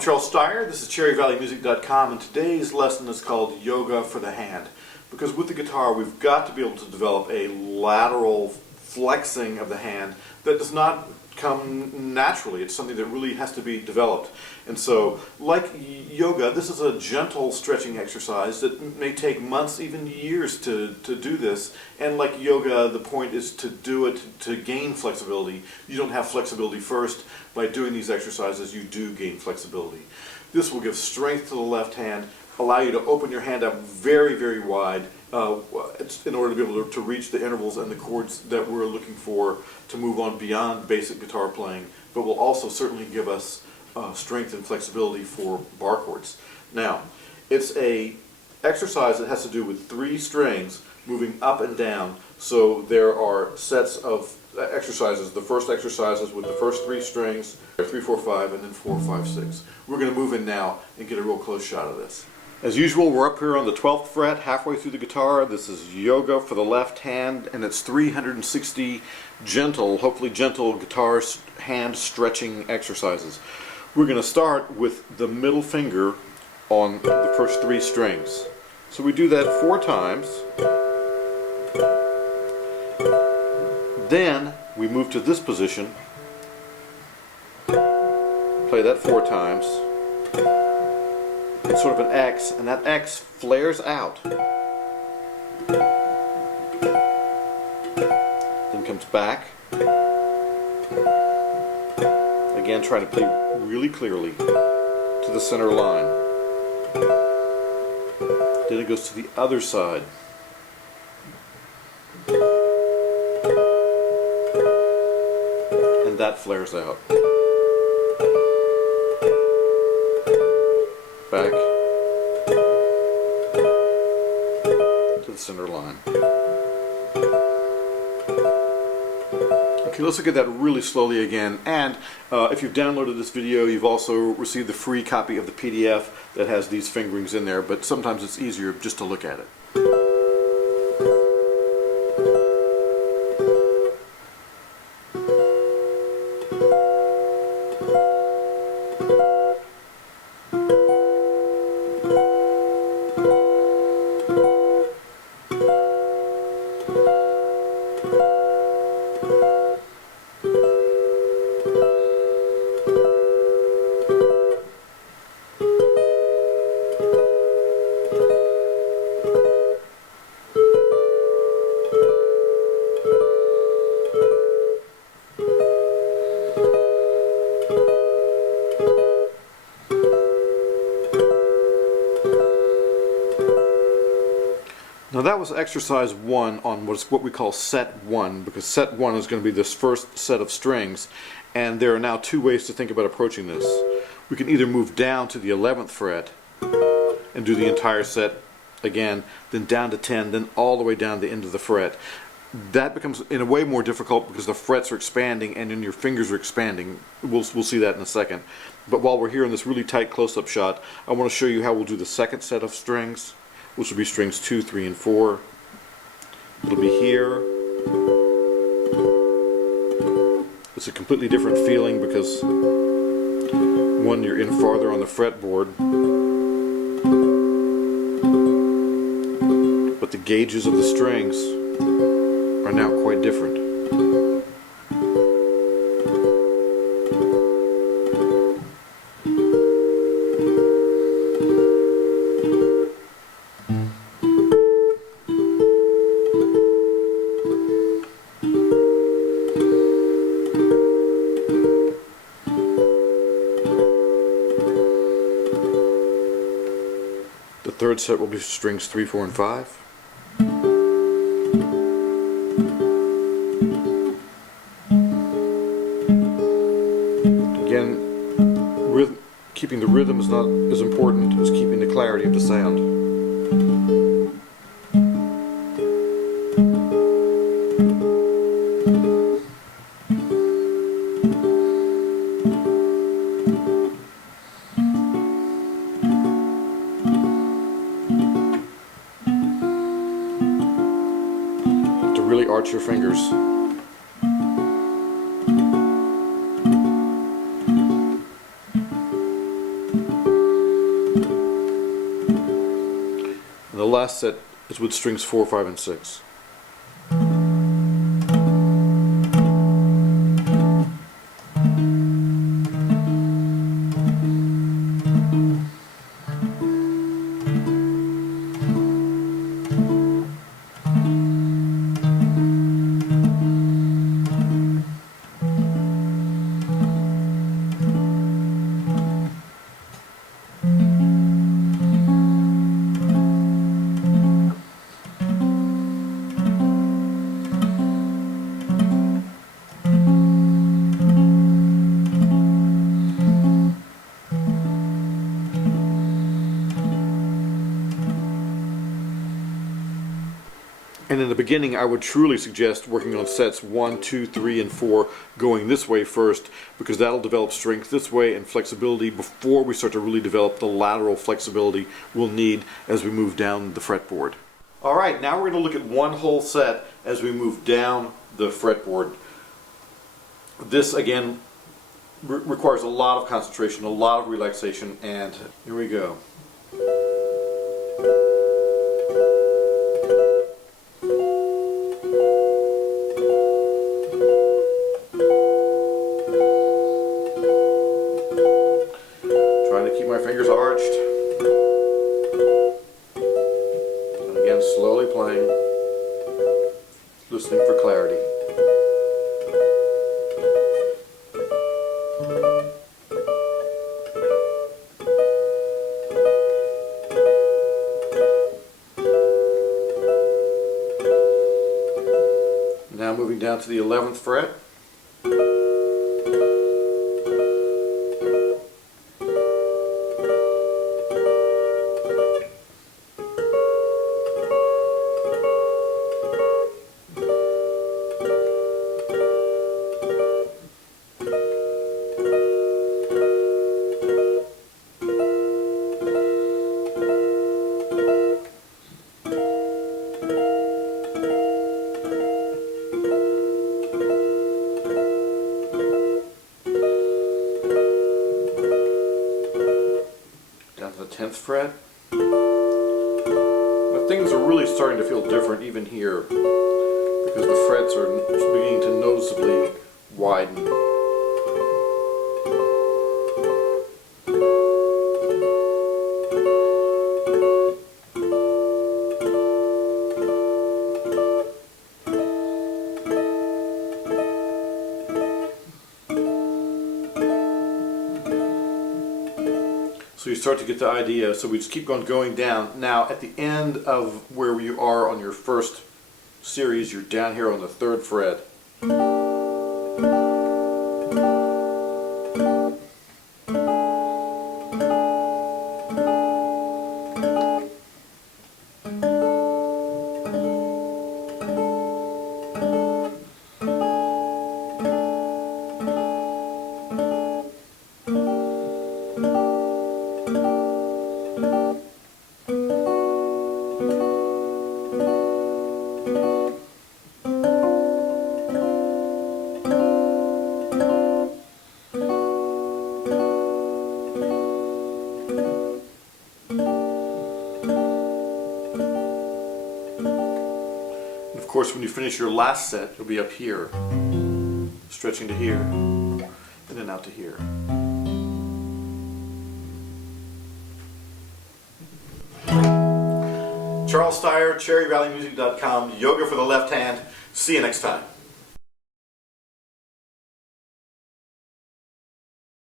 Charles Stier, this is CherryValleyMusic.com, and today's lesson is called Yoga for the Hand. Because with the guitar we've got to be able to develop a lateral flexing of the hand that does not come naturally. It's something that really has to be developed. And so, like yoga, this is a gentle stretching exercise that may take months, even years to do this. And like yoga, the point is to do it to gain flexibility. You don't have flexibility first. By doing these exercises, you do gain flexibility. This will give strength to the left hand, allow you to open your hand up very, very wide in order to be able to reach the intervals and the chords that we're looking for to move on beyond basic guitar playing, but will also certainly give us strength and flexibility for bar chords. Now, it's a exercise that has to do with 3 strings moving up and down, so there are sets of exercises. The first exercise is with the first 3 strings, 3, 4, 5, and then 4, 5, 6. We're going to move in now and get a real close shot of this. As usual, we're up here on the 12th fret, halfway through the guitar. This is yoga for the left hand, and it's 360 gentle, hopefully gentle guitar hand stretching exercises. We're going to start with the middle finger on the first 3 strings. So we do that 4 times. Then we move to this position, play that 4 times. It's sort of an X, and that X flares out. Then comes back. Again, trying to play really clearly to the center line. Then it goes to the other side. And that flares out. Back to the center line. Okay, let's look at that really slowly again. And if you've downloaded this video, you've also received the free copy of the PDF that has these fingerings in there, but sometimes it's easier just to look at it. Now that was exercise 1 on what we call set 1, because set 1 is going to be this first set of strings, and there are now 2 ways to think about approaching this. We can either move down to the 11th fret and do the entire set again, then down to 10, then all the way down to the end of the fret. That becomes in a way more difficult because the frets are expanding and then your fingers are expanding. We'll see that in a second. But while we're here in this really tight close-up shot, I want to show you how we'll do the second set of strings, which will be strings 2, 3, and 4. It'll be here. It's a completely different feeling because, one, you're in farther on the fretboard, but the gauges of the strings are now quite different. The third set will be strings 3, 4, and 5. Again, keeping the rhythm is not as important as keeping the clarity of the sound. Really arch your fingers. the last set is with strings 4, 5, and 6. And in the beginning, I would truly suggest working on sets 1, 2, 3, and 4 going this way first, because that'll develop strength this way and flexibility before we start to really develop the lateral flexibility we'll need as we move down the fretboard. Alright, now we're going to look at one whole set as we move down the fretboard. This, again, requires a lot of concentration, a lot of relaxation, and here we go. My fingers arched, and again slowly playing, listening for clarity. Now moving down to the 11th fret. Down to the 10th fret. But things are really starting to feel different even here, because the frets are beginning to noticeably widen. So you start to get the idea. So we just keep on going down. Now at the end of where you are on your first series, you're down here on the 3rd fret. Of course, when you finish your last set, you'll be up here, stretching to here, and then out to here. Charles Stier, CherryValleyMusic.com, Yoga for the Left Hand. See you next time.